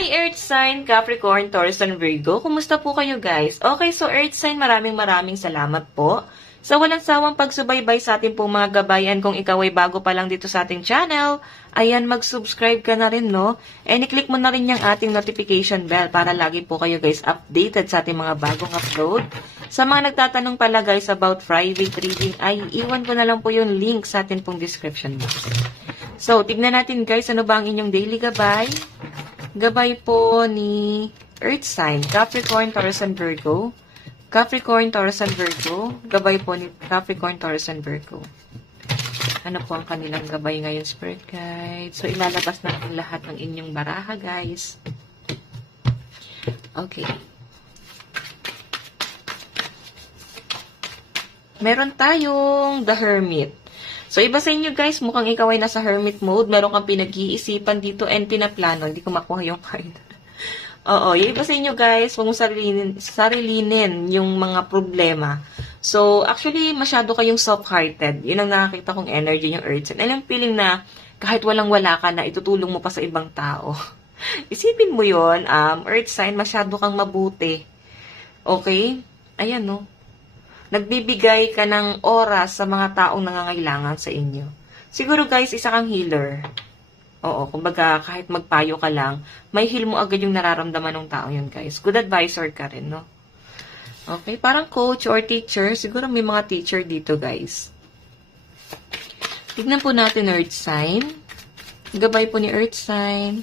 Hi Earth sign, Capricorn, Taurus, and Virgo. Kumusta po kayo guys? Okay, so Earth sign, maraming salamat po sa walang sawang pagsubaybay sa ating pong mga gabayan. Kung ikaw ay bago pa lang dito sa ating channel, ayan, mag-subscribe ka na rin, no? And i-click mo na rin yung ating notification bell para lagi po kayo guys updated sa ating mga bagong upload. Sa mga nagtatanong pala guys about private reading, ay iwan ko na lang po yung link sa ating pong description box. So, tignan natin guys, ano ba ang inyong daily gabay? Gabay po ni Earth sign, Capricorn, Taurus, and Virgo. Capricorn, Taurus, and Virgo. Gabay po ni Capricorn, Taurus, and Virgo. Ano po ang kanilang gabay ngayon, Spirit Guide? So, ilalabas natin lahat ng inyong baraha, guys. Okay. Meron tayong The Hermit. So, iba sa inyo guys, mukhang ikaw ay nasa hermit mode. Meron kang pinag-iisipan dito and pinaplano. Hindi ko makuha yung card. Oo, yung iba sa inyo guys, huwag mong sarilinin yung mga problema. So, actually, masyado kayong soft-hearted. Yun ang nakakita kong energy yung Earth sign. Alam, feeling na kahit walang-wala ka na, itutulong mo pa sa ibang tao. Isipin mo yun, Earth sign, masyado kang mabuti. Okay? Ayan, no? Nagbibigay ka ng oras sa mga taong nangangailangan sa inyo. Siguro guys, isa kang healer. Oo, kumbaga kahit magpayo ka lang, may heal mo agad yung nararamdaman ng tao yun guys. Good advisor ka rin, no? Okay, parang coach or teacher. Siguro may mga teacher dito guys. Tignan po natin Earth sign. Gabay po ni Earth sign.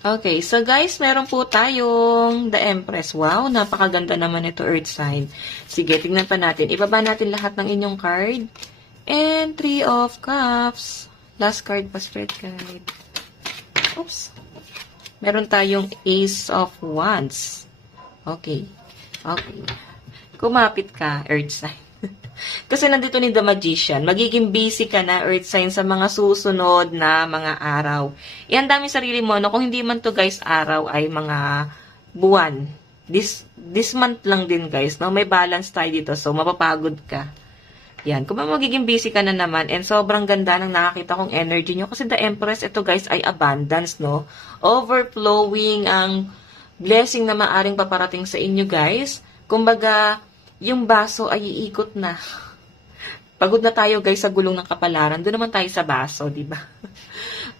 Okay, so guys, meron po tayong The Empress. Wow, napakaganda naman ito, Earth sign. Sige, tingnan pa natin. Ibaba natin lahat ng inyong card. And 3 of Cups. Last card pa, Spirit Guide. Oops. Meron tayong Ace of Wands. Okay. Okay. Kumapit ka, Earth sign. Kasi nandito ni The Magician, magiging busy ka na, Earth sign, sa mga susunod na mga araw. Iyan dami sarili mo, no? Kung hindi man to guys, araw ay mga buwan. This month lang din guys, no? May balance tayo dito, so mapapagod ka. Yan, kung magiging busy ka na naman, and sobrang ganda ng nakakita kong energy nyo, kasi the Empress, ito guys, ay abundance, no? Overflowing ang blessing na maaring paparating sa inyo guys. Kumbaga, yung baso ay iikot na. Pagod na tayo guys sa gulong ng kapalaran. Doon naman tayo sa baso, di ba?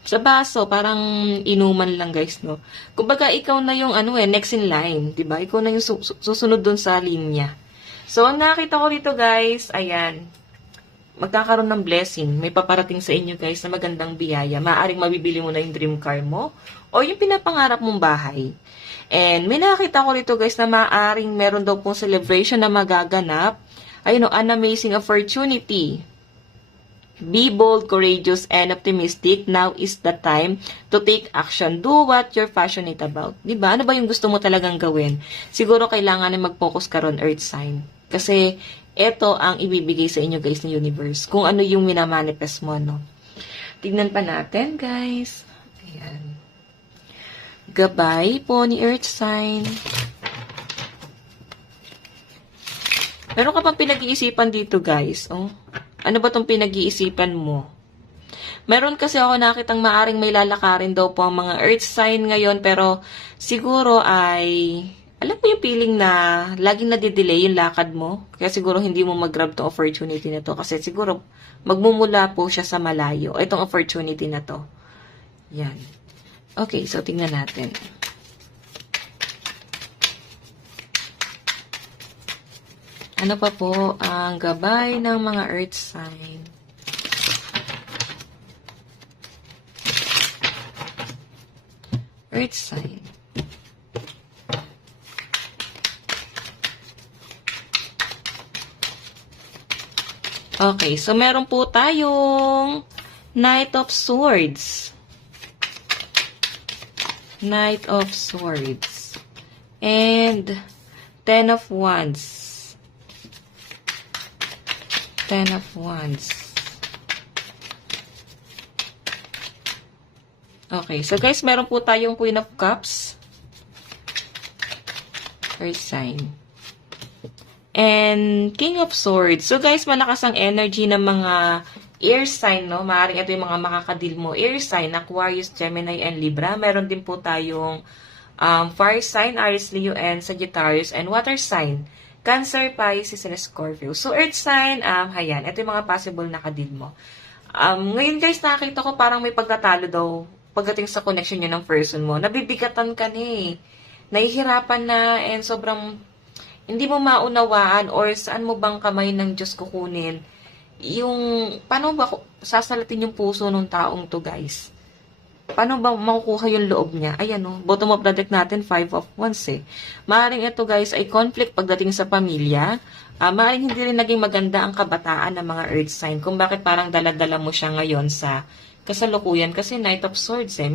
Sa baso, parang inuman lang guys, no? Kumbaga, ikaw na yung next in line, di ba? Ikaw na yung susunod doon sa linya. So, ang nakita ko dito guys, ayan, magkakaroon ng blessing. May paparating sa inyo guys na magandang biyaya. Maaring mabibili mo na yung dream car mo o yung pinapangarap mong bahay. And may nakita ko rito guys na maaring meron daw pong celebration na magaganap. Ayun, an amazing opportunity. Be bold, courageous, and optimistic. Now is the time to take action. Do what you're passionate about. Diba? Ano ba yung gusto mo talagang gawin? Siguro kailangan na mag-focus ka ron, Earth sign. Kasi ito ang ibibigay sa inyo guys ng universe. Kung ano yung minamanifest mo, no? Tignan pa natin guys. Ayan. Gabay po ni Earth sign. Meron ka pang pinag-iisipan dito, guys. Oh. Ano ba tong pinag-iisipan mo? Meron kasi ako nakitang maaring may lalakarin daw po ang mga Earth sign ngayon, pero siguro ay, alam mo yung feeling na laging nadidelay yung lakad mo? Kaya siguro hindi mo mag-grab tong opportunity na to. Kasi siguro magmumula po siya sa malayo. Itong opportunity na to. Yan. Okay, so tingnan natin. Ano pa po ang gabay ng mga Earth sign? Earth sign. Okay, so meron po tayong Knight of Swords. Knight of Swords. And 10 of Wands. 10 of Wands. Okay, so guys, meron po tayong Queen of Cups. Earth sign. And King of Swords. So guys, malakas ang energy ng mga air sign, no? Maaaring ito yung mga makakadil mo. Air sign, Aquarius, Gemini, and Libra. Meron din po tayong fire sign, Aries, Leo, and Sagittarius, and water sign, Cancer, Pisces, and Scorpio. So, earth sign, ayan, ito yung mga possible na kadil mo. Ngayon guys, nakita ko parang may pagtatalo daw pagdating sa connection nyo ng person mo. Nabibigatan ka na eh. Nahihirapan na and sobrang hindi mo maunawaan or saan mo bang kamay ng Diyos kukunin. Yung, paano ba sasalatin yung puso ng taong to guys? Paano ba makukuha yung loob niya? Ayan o, bottom of the deck natin, 5 of Wands eh. Maaaring ito guys ay conflict pagdating sa pamilya. Maaaring hindi rin naging maganda ang kabataan ng mga earth sign. Kung bakit parang dala-dala mo siya ngayon sa kasalukuyan. Kasi Knight of Swords eh.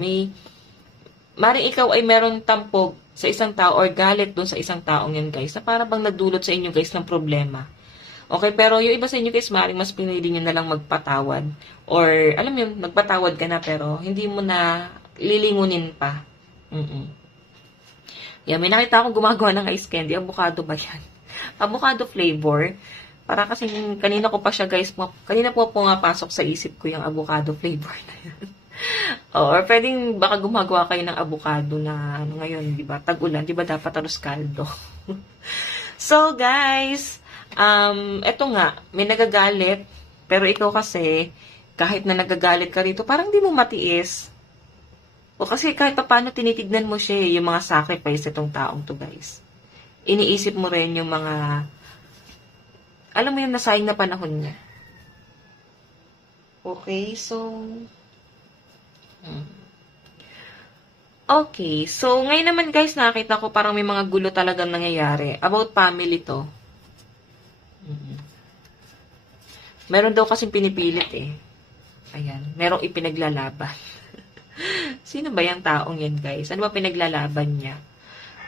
Maaaring ikaw ay meron tampog sa isang tao or galit dun sa isang taong yan guys. Na parang bang nagdulot sa inyo guys ng problema. Okay, pero yung iba sa inyo guys, maaaring mas pinili nyo na lang magpatawad. Or, alam mo yun, magpatawad ka na pero hindi mo na lilingunin pa. Yan, may nakita akong gumagawa ng ice candy. Avocado ba yan? Avocado flavor. Para kasi kanina ko pa siya guys, kanina po pumapasok sa isip ko yung avocado flavor na yan. Or pwedeng baka gumagawa kayo ng avocado na ano ngayon, di ba? Tag-ulan, di ba dapat aros kaldo? So guys, eto nga, may nagagalit, pero ikaw kasi, kahit na nagagalit ka rito, parang di mo matiis. O kasi kahit paano tinitignan mo siya, yung mga sacrifice itong taong to guys. Iniisip mo rin yung mga, alam mo yung nasayang na panahon niya. Okay, so, okay, so ngayon naman guys, nakita ko parang may mga gulo talagang nangyayari. About family to. Meron daw kasing pinipilit eh. Ayan, merong ipinaglalaban. Sino ba yung taong yan guys? Ano ba pinaglalaban niya?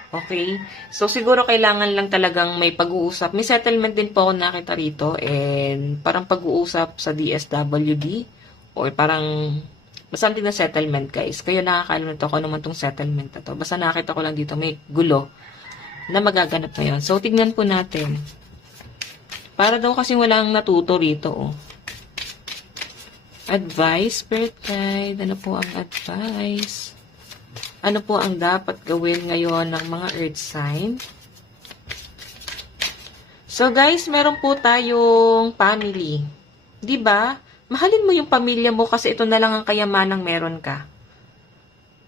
Okay, so siguro kailangan lang talagang may pag-uusap. May settlement din po ako nakita rito and parang pag-uusap sa DSWD or parang something na settlement guys. Kayo nakakaalam nito kung ano man tong settlement na to. Basta nakita ko lang dito may gulo na magaganap na yun. So tignan po natin. Para daw kasi walang natuto rito oh. Advice, Spirit Guide. Ano po ang advice? Ano po ang dapat gawin ngayon ng mga earth sign? So guys, meron po tayong family. 'Di ba? Mahalin mo yung pamilya mo kasi ito na lang ang kayamanang meron ka.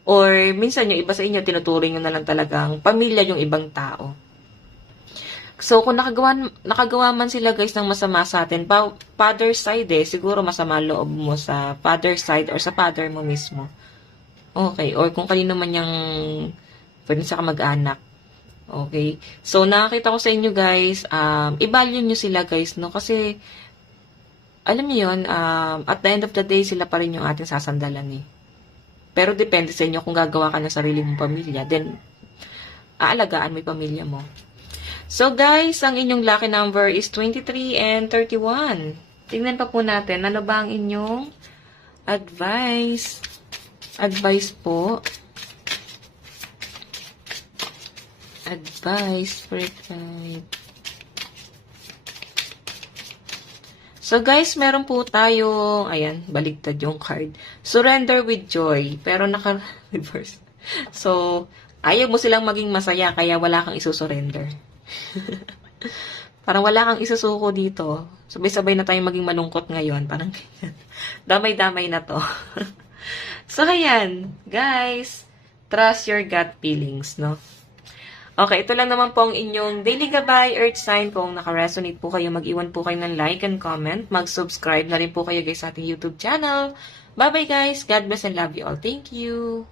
Or minsan yung iba sa inyo tinuturing nyo na lang talagang pamilya yung ibang tao. So kung nakagawa man sila guys ng masama sa atin, father side eh, siguro masama loob mo sa father side or sa father mo mismo. Okay, or kung kanino man yung pwede sa kamag-anak. Okay, so nakakita ko sa inyo guys, i-value nyo sila guys, no? Kasi alam niyo yun, at the end of the day, sila pa rin yung ating sasandalan eh. Pero depende sa inyo kung gagawa ka ng sarili mong pamilya, then aalagaan mo yung pamilya mo. So guys, ang inyong lucky number is 23 and 31. Tingnan pa po natin, ano ba ang inyong advice? Advice po. Advice, Spirit Guide. So guys, meron po tayong, ayan, baligtad yung card. Surrender with joy, pero naka-reverse. So, ayaw mo silang maging masaya, kaya wala kang isusurrender. Parang wala kang isusuko dito. Sabay-sabay na tayong maging malungkot ngayon. Parang damay-damay na to. So, ayan, guys, trust your gut feelings, no? Okay, ito lang naman po ang inyong daily gabay, earth sign. Kung naka-resonate po kayo, mag-iwan po kayo ng like and comment. Mag-subscribe na rin po kayo guys sa ating YouTube channel. Bye-bye guys. God bless and love you all. Thank you.